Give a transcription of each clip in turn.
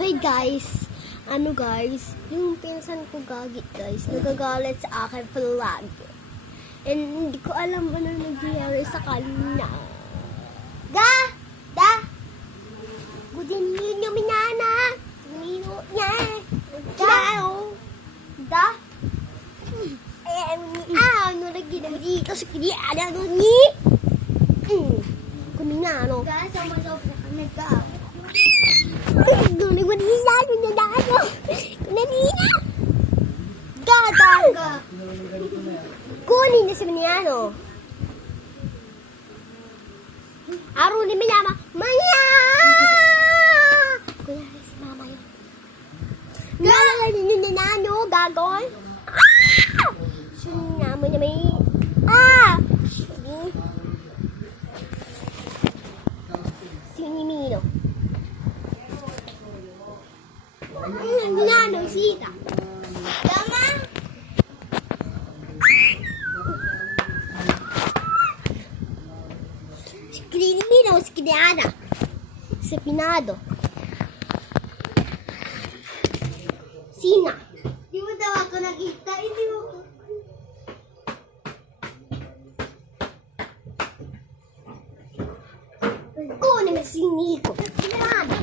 Okay guys, guys, yung pinsan ko gagit guys, nagagalit sa akin vlog. And hindi ko alam ano nangyayari sa kanya. Gudin yung minana. Sinino niya. Ano na ginawa dito sa kiniana ni? Kuminano. Guys, ang masob na kami ka. Kunin na si Maniano. Aro ni Manyama. Maya! Kuya si mama yun. Kunin ni Nanano. Gagon. Sinama niya may... Sinimino. Nanano sita. Tama? Si Clinimino, si Kiniana. Si Pinado. Sina. Di mo daw ako nakita, hindi mo ko. Kunin mo si Nico. Pinado.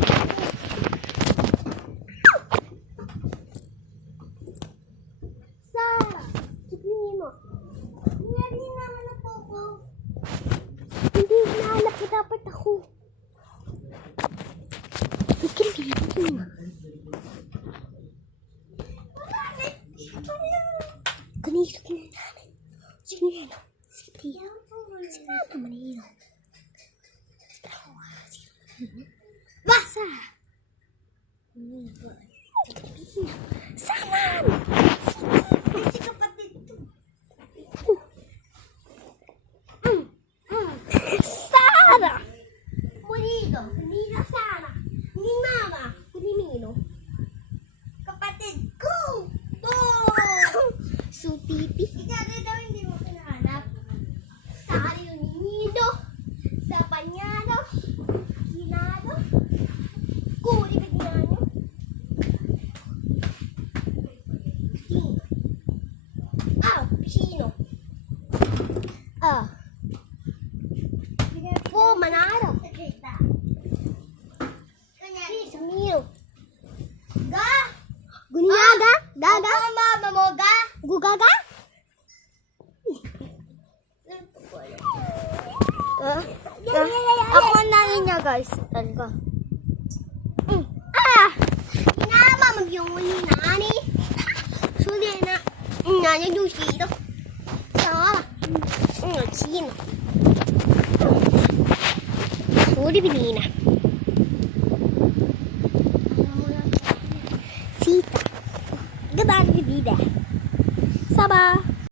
Hindi nahanap ko dapat ako. Ikilin. Kanito kinananin. Sino yan? Si Tia. Sino naman yun? Basa! Saman! Si kapatid to. Sara! Murido, hindi na Sara. Hindi mama, hindi Mino. Kapatid ko! So, pipi. Si Dada daw hindi mo kinahanap. Sara yung Nido. Sa Panyado. Kinado. Kuli ka ginano. King. Sino? Manalo. Samiro. Guniaga? Gaga? Mama mo ga? Gugaga? Ako ang nanay niya guys. Talaga. Inama mag-yung nani. Suli na. Nani yung sito. Sama. Sino? Suli binina. Sita. Ganda ni Bida. Saba.